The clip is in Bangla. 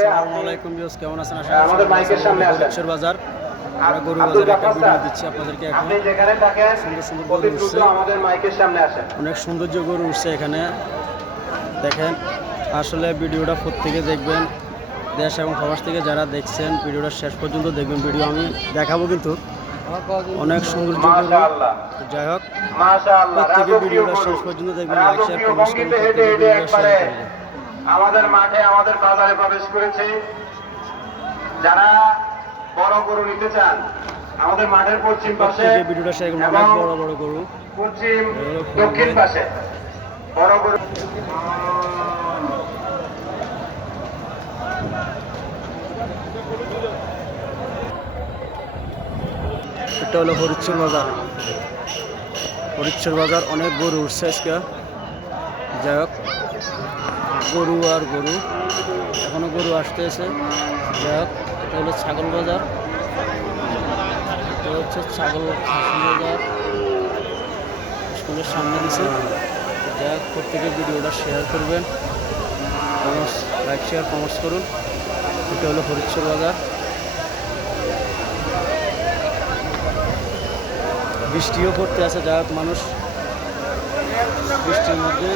আসসালামু আলাইকুম ভিউয়ার্স, কেমন আছেন? আশা করি আমাদের মাইকের সামনে আছেন বাজার। আমরা গরু বাজারে একটা ভিডিও দিচ্ছি আপনাদেরকে। এখন আপনি যেখানে থাকেন সুন্দর সুন্দর অতি গরু দ্রুত উঠছে, আমাদের মাইকের সামনে আসেন। অনেক সৌন্দর্য গরু উঠছে এখানে দেখেন। আসলে ভিডিওটা প্রত্যেকে দেখবেন, দেশ এবং প্রবাস থেকে যারা দেখছেন ভিডিওটা শেষ পর্যন্ত দেখবেন। ভিডিও আমি দেখাবো কিন্তু অনেক সৌন্দর্য গরু। মাশাআল্লাহ যাই হোক, মাশাআল্লাহ, প্রত্যেকে রাজকীয় ভিডিওটা গরু। শেষ পর্যন্ত দেখবেন, লাইক শেয়ার রাজকীয় কমেন্ট করুন, ভঙ্গিতে হেঁটে প্রত্যেকে হেঁটে ভিডিওটা একবারে শেয়ার করবেন। আমাদের মাঠে আমাদের বাজারে প্রবেশ করেছে। যারা বড় গরু নিতে চান আমাদের মাঠের পশ্চিম পাশে প্রত্যেকে ভিডিওটা শেয়ার করুন। অনেক এবং বড় বড় গরু, পশ্চিম দক্ষিণ পাশে বড় গরু। এটা হলো হরিচ্ছর বাজার। হরিচ্ছর বাজার অনেক গরু উঠছে আজকে। যাই হোক, গরু আর গরু, এখনো গরু আসতেছে। যাই হোক, এটা হলো ছাগল বাজার। এটা হচ্ছে ছাগল খাসি বাজার, স্কুলের সামনে দিছে। যাই হোক, প্রত্যেকে ভিডিওটা শেয়ার করবেন, লাইক শেয়ার কমেন্টস করুন। এটা হলো হরিচ্ছর বাজার। বৃষ্টিও পড়তে আছে, যাই হোক মানুষ বৃষ্টির মধ্যে